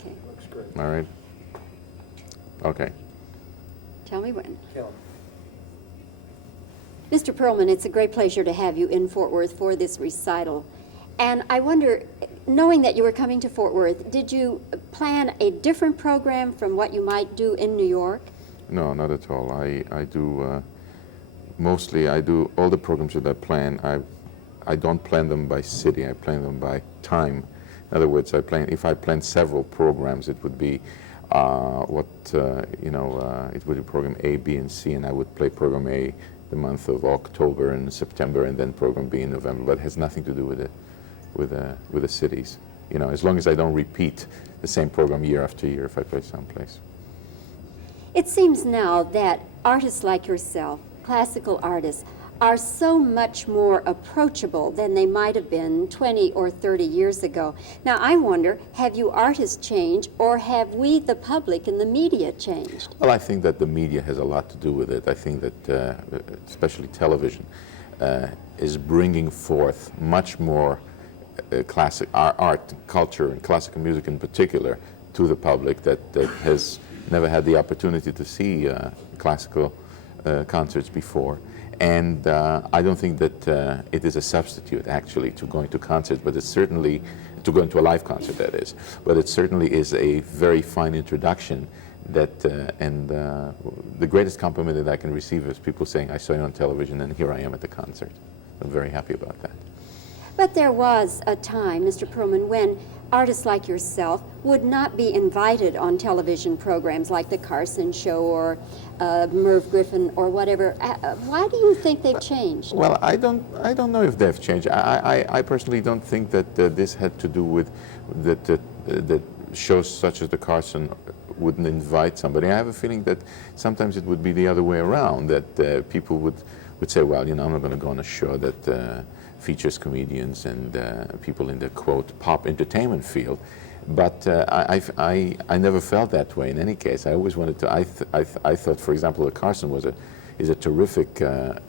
Okay. Looks great. All right? Okay. Tell me when. Kill 'em. Mr. Perlman, it's a great pleasure to have you in Fort Worth for this recital. And I wonder, knowing that you were coming to Fort Worth, did you plan a different program from what you might do in New York? No, not at all. I do, mostly I do all the programs that I plan. I don't plan them by city, I plan them by time. In other words, if I plan several programs, it would be it would be program A, B, and C, and I would play program A the month of October and September, and then program B in November, but it has nothing to do with it, with the cities. You know, as long as I don't repeat the same program year after year if I play someplace. It seems now that artists like yourself, classical artists, are so much more approachable than they might have been 20 or 30 years ago. Now, I wonder, have you artists changed, or have we, the public and the media, changed? Well, I think that the media has a lot to do with it. I think that, especially television, is bringing forth much more classic art, culture, and classical music in particular to the public that has never had the opportunity to see classical concerts before. And I don't think that it is a substitute, actually, to going to concerts, but it's certainly, to going to a live concert, that is. But it certainly is a very fine introduction that, the greatest compliment that I can receive is people saying, I saw you on television and here I am at the concert. I'm very happy about that. But there was a time, Mr. Perlman, when artists like yourself would not be invited on television programs like The Carson Show or Merv Griffin or whatever. Why do you think they've changed? Well, I don't know if they've changed. I personally don't think that this had to do with that shows such as The Carson wouldn't invite somebody. I have a feeling that sometimes it would be the other way around, that people would say, well, you know, I'm not going to go on a show that features comedians and people in the, quote, pop entertainment field. But I never felt that way in any case. I always wanted to, I thought, for example, that Carson is a terrific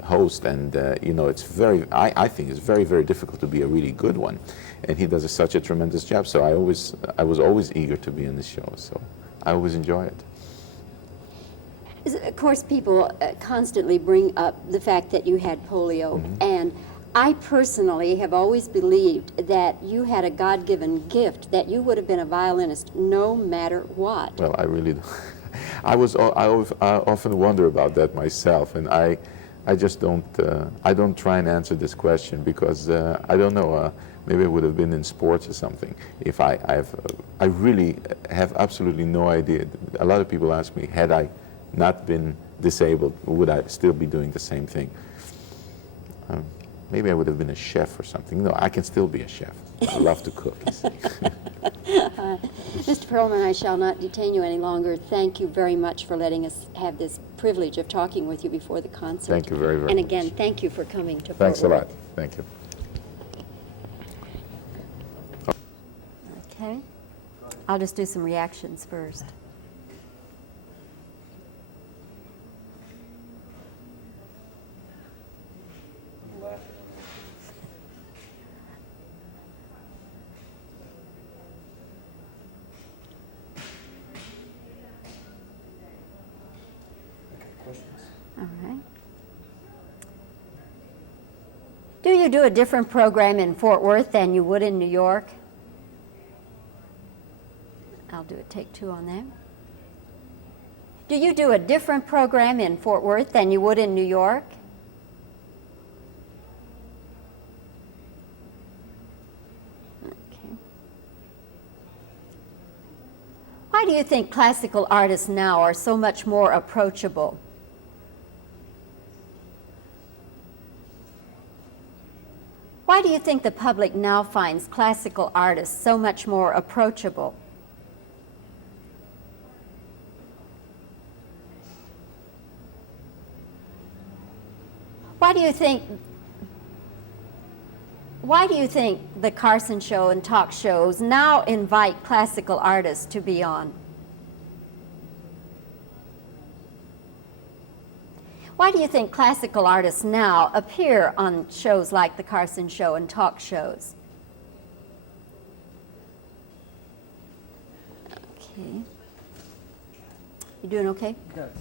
host, and you know, it's I think it's very, very difficult to be a really good one. And he does such a tremendous job, so I was always eager to be in the show, so I always enjoy it. Of course, people constantly bring up the fact that you had polio, and I personally have always believed that you had a God-given gift, that you would have been a violinist no matter what. Well, I really, I often wonder about that myself, and I just don't, I don't try and answer this question because I don't know, maybe I would have been in sports or something. If I really have absolutely no idea. A lot of people ask me, had I not been disabled, would I still be doing the same thing? Maybe I would have been a chef or something. No, I can still be a chef. I love to cook, you see. Mr. Perlman, I shall not detain you any longer. Thank you very much for letting us have this privilege of talking with you before the concert. Thank you very, very And much. again, thank you for coming to Fort Thanks a Worth. lot. Thank you. Okay. I'll just do some reactions first. All right. Do you do a different program in Fort Worth than you would in New York? I'll do a take two on that. Do you do a different program in Fort Worth than you would in New York? Okay. Why do you think classical artists now are so much more approachable? Why do you think the public now finds classical artists so much more approachable? Why do you think the Carson Show and talk shows now invite classical artists to be on? Why do you think classical artists now appear on shows like the Carson Show and talk shows? Okay. You doing okay? Good.